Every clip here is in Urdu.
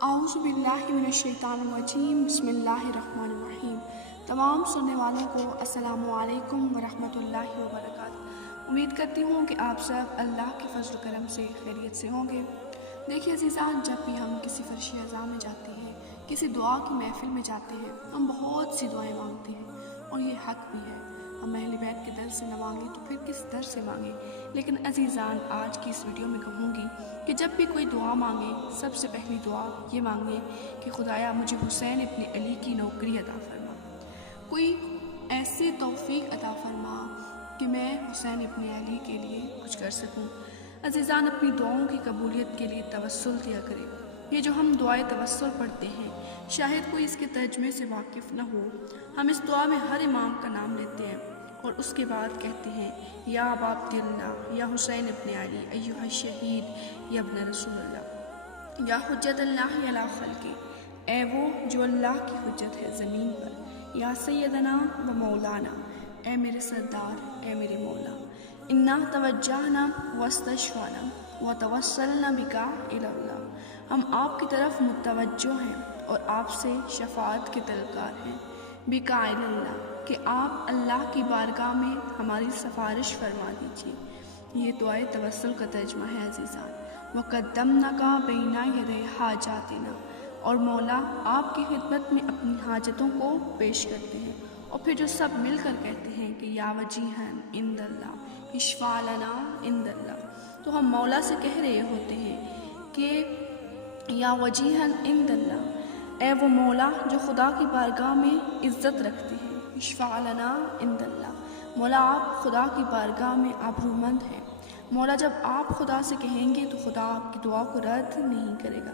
اعوذ باللہ من الشیطان الرجیم بسم اللہ الرحمن الرحیم۔ تمام سننے والوں کو السلام علیکم ورحمۃ اللہ وبرکاتہ۔ امید کرتی ہوں کہ آپ سب اللہ کے فضل و کرم سے خیریت سے ہوں گے۔ دیکھیے عزیزان، جب بھی ہم کسی فرشی اعضاء میں جاتے ہیں، کسی دعا کی محفل میں جاتے ہیں، ہم بہت سی دعائیں مانگتے ہیں اور یہ حق بھی ہے۔ ہم اہل بیت کے در سے نہ مانگیں تو پھر کس در سے مانگیں؟ لیکن عزیزان، آج کی اس ویڈیو میں کہوں گی کہ جب بھی کوئی دعا مانگے، سب سے پہلی دعا یہ مانگے کہ خدایا مجھے حسین ابن علی کی نوکری عطا فرما، کوئی ایسی توفیق عطا فرما کہ میں حسین ابن علی کے لیے کچھ کر سکوں۔ عزیزان، اپنی دعاؤں کی قبولیت کے لیے توسل کیا کریں۔ یہ جو ہم دعائے توسل پڑھتے ہیں، شاید کوئی اس کے ترجمے سے واقف نہ ہو۔ ہم اس دعا میں ہر امام کا نام لیتے ہیں اور اس کے بعد کہتے ہیں یا ابا عبداللہ یا حسین ابن علی ایھا الشہید یا ابن رسول اللہ یا حجت اللہ علی خلقہ، اے وہ جو اللہ کی حجت ہے زمین پر، یا سیدنا و مولانا، اے میرے سردار، اے میرے مولا، انا توجہنا واستشفانا وتوسلنا بکا الی اللہ، ہم آپ کی طرف متوجہ ہیں اور آپ سے شفاعت کے طلبگار ہیں، بکا الی اللہ، کہ آپ اللہ کی بارگاہ میں ہماری سفارش فرما دیجیے۔ یہ دعائے توسل کا ترجمہ ہے عزیزان۔ وَقَدَّمْنَكَ بَيْنَ يَدَيْ حَاجَاتِنَا، اور مولا آپ کی خدمت میں اپنی حاجتوں کو پیش کرتے ہیں۔ اور پھر جو سب مل کر کہتے ہیں کہ یا وجیہن عند اللہ اشفع لنا عند اللہ، تو ہم مولا سے کہہ رہے ہوتے ہیں کہ یا وجیہن عند اللہ، اے وہ مولا جو خدا کی بارگاہ میں عزت رکھتے ہیں، اشفع لنا عند اللہ، مولا آپ خدا کی بارگاہ میں آبرومند ہیں۔ مولا جب آپ خدا سے کہیں گے تو خدا آپ کی دعا کو رد نہیں کرے گا۔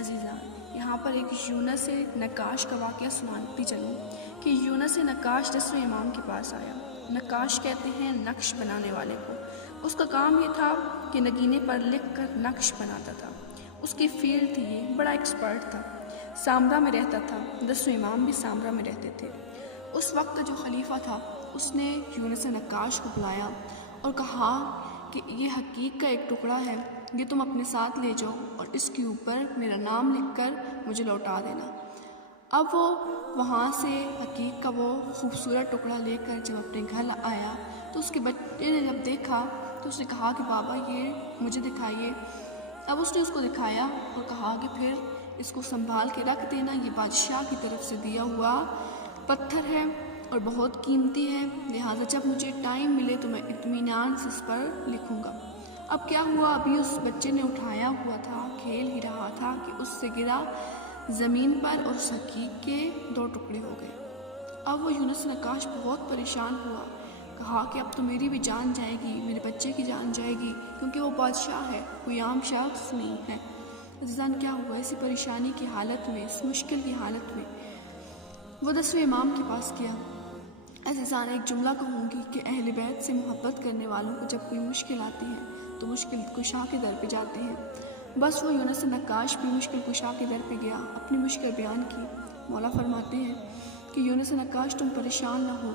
عزیزان، یہاں پر ایک یونس نقاش کا واقعہ سناتی چلوں کہ یونس نقاش 10ویں امام کے پاس آیا۔ نقاش کہتے ہیں نقش بنانے والے کو۔ اس کا کام یہ تھا کہ نگینے پر لکھ کر نقش بناتا تھا۔ اس کی فیلڈ تھی، یہ بڑا ایکسپرٹ تھا۔ سامرا میں رہتا تھا، 10ویں امام بھی سامرا میں رہتے تھے۔ اس وقت کا جو خلیفہ تھا، اس نے یونس نقاش کو بلایا اور کہا کہ یہ حقیق کا ایک ٹکڑا ہے، یہ تم اپنے ساتھ لے جاؤ اور اس کے اوپر میرا نام لکھ کر مجھے لوٹا دینا۔ اب وہ وہاں سے حقیق کا وہ خوبصورت ٹکڑا لے کر جب اپنے گھر آیا تو اس کے بچے نے جب دیکھا تو اس نے کہا کہ بابا یہ مجھے دکھائیے۔ اب اس نے اس کو دکھایا اور کہا کہ پھر اس کو سنبھال کے رکھ دینا، یہ بادشاہ کی طرف سے دیا ہوا پتھر ہے اور بہت قیمتی ہے، لہٰذا جب مجھے ٹائم ملے تو میں اطمینان سے اس پر لکھوں گا۔ اب کیا ہوا، ابھی اس بچے نے اٹھایا ہوا تھا، کھیل ہی رہا تھا کہ اس سے گرا زمین پر اور اس حقیق کے 2 ٹکڑے ہو گئے۔ اب وہ یونس نقاش بہت پریشان ہوا، کہا کہ اب تو میری بھی جان جائے گی، میرے بچے کی جان جائے گی، کیونکہ وہ بادشاہ ہے، کوئی عام شخص نہیں ہے۔ عزیزان، کیا ہوا، اسی پریشانی کی حالت میں، اس مشکل کی حالت میں وہ 10ویں امام کے پاس گیا۔ عزیزان، ایک جملہ کہوں گی کہ اہل بیت سے محبت کرنے والوں کو جب کوئی مشکل آتی ہے تو مشکل کشا کے در پہ جاتے ہیں۔ بس وہ یونس نقاش بھی مشکل کشا کے در پہ گیا، اپنی مشکل بیان کی۔ مولا فرماتے ہیں کہ یونس نقاش تم پریشان نہ ہو،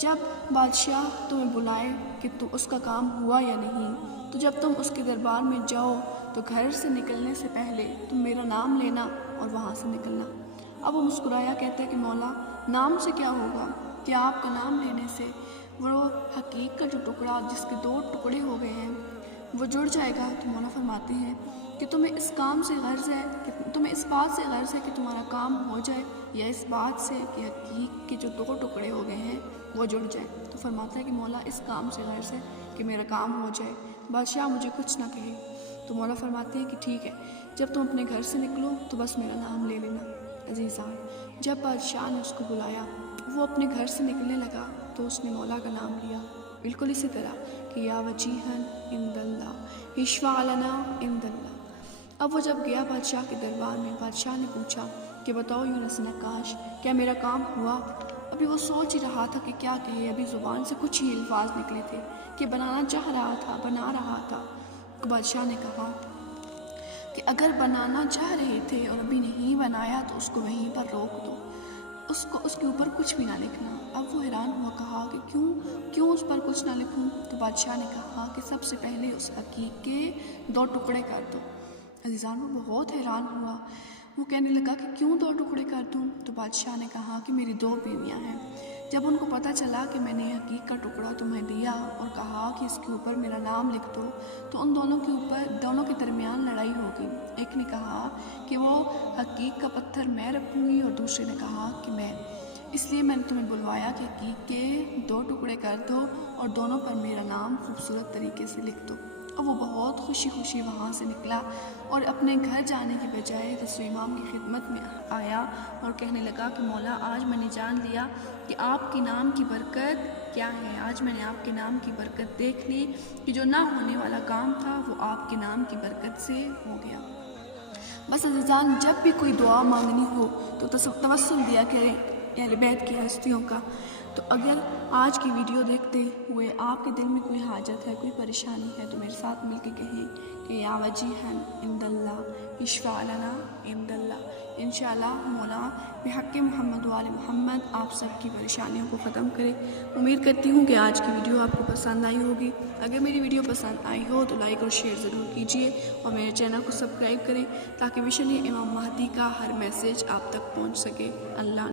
جب بادشاہ تمہیں بلائے کہ تو اس کا کام ہوا یا نہیں، تو جب تم اس کے دربار میں جاؤ تو گھر سے نکلنے سے پہلے تم میرا نام لینا اور وہاں سے نکلنا۔ اب وہ مسکرایا، کہتا ہے کہ مولا نام سے کیا ہوگا، کیا آپ کا نام لینے سے وہ حقیق کا جو ٹکڑا جس کے 2 ٹکڑے ہو گئے ہیں وہ جڑ جائے گا؟ تو مولا فرماتے ہیں کہ تمہیں اس کام سے غرض ہے، کہ تمہیں اس بات سے غرض ہے کہ تمہارا کام ہو جائے، یا اس بات سے کہ حقیق کے جو 2 ٹکڑے ہو گئے ہیں وہ جڑ جائیں؟ تو فرماتا ہے کہ مولا اس کام سے غرض ہے کہ میرا کام ہو جائے، بادشاہ مجھے کچھ نہ کہے۔ تو مولا فرماتے ہیں کہ ٹھیک ہے، جب تم اپنے گھر سے نکلو تو بس میرا نام لے لینا۔ عزیزان، جب بادشاہ نے اس کو بلایا، وہ اپنے گھر سے نکلنے لگا تو اس نے مولا کا نام لیا، بالکل اسی طرح کہ یا وجیہن عند اللہ اشفع لنا عند اللہ۔ اب وہ جب گیا بادشاہ کے دربار میں، بادشاہ نے پوچھا کہ بتاؤ یونس نقاش، کیا میرا کام ہوا؟ ابھی وہ سوچ ہی رہا تھا کہ کیا کہے، ابھی زبان سے کچھ ہی الفاظ نکلے تھے کہ بنانا چاہ رہا تھا، بنا رہا تھا۔ بادشاہ نے کہا کہ اگر بنانا چاہ رہے تھے اور ابھی نہیں بنایا تو اس کو وہیں پر روک دو، اس کے اوپر کچھ بھی نہ لکھنا۔ اب وہ حیران ہوا، کہا کہ کیوں اس پر کچھ نہ لکھوں؟ تو بادشاہ نے کہا کہ سب سے پہلے اس حقیق کے 2 ٹکڑے کر دو۔ عزیزان وہ بہت حیران ہوا، وہ کہنے لگا کہ کیوں 2 ٹکڑے کر دوں؟ تو بادشاہ نے کہا کہ میری 2 بیویاں ہیں، جب ان کو پتہ چلا کہ میں نے حقیق کا ٹکڑا تمہیں دیا اور کہا کہ اس کے اوپر میرا نام لکھ دو، تو ان دونوں کے درمیان لڑائی ہو گئی۔ ایک نے کہا کہ وہ حقیق کا پتھر میں رکھوں گی اور دوسرے نے کہا کہ میں، اس لیے میں نے تمہیں بلوایا کہ حقیق کے 2 ٹکڑے کر دو اور دونوں پر میرا نام خوبصورت طریقے سے لکھ دو۔ اور وہ بہت خوشی خوشی وہاں سے نکلا اور اپنے گھر جانے کی بجائے رسول امام کی خدمت میں آیا اور کہنے لگا کہ مولا آج میں نے جان لیا کہ آپ کے نام کی برکت کیا ہے، آج میں نے آپ کے نام کی برکت دیکھ لی کہ جو نہ ہونے والا کام تھا وہ آپ کے نام کی برکت سے ہو گیا۔ بس عزیزان جب بھی کوئی دعا مانگنی ہو تو توسل دیا کریں اہل بیت کی ہستیوں کا۔ تو اگر آج کی ویڈیو دیکھتے ہوئے آپ کے دل میں کوئی حاجت ہے، کوئی پریشانی ہے، تو میرے ساتھ مل کے کہیں کہ یا وجیہن عند اللہ اشفع لنا عند اللہ۔ انشاءاللہ مولا بحق محمد وآل محمد آپ سب کی پریشانیوں کو ختم کرے۔ امید کرتی ہوں کہ آج کی ویڈیو آپ کو پسند آئی ہوگی۔ اگر میری ویڈیو پسند آئی ہو تو لائک اور شیئر ضرور کیجیے اور میرے چینل کو سبسکرائب کریں تاکہ مشن امام مہدی کا ہر میسیج آپ تک پہنچ سکے۔ اللہ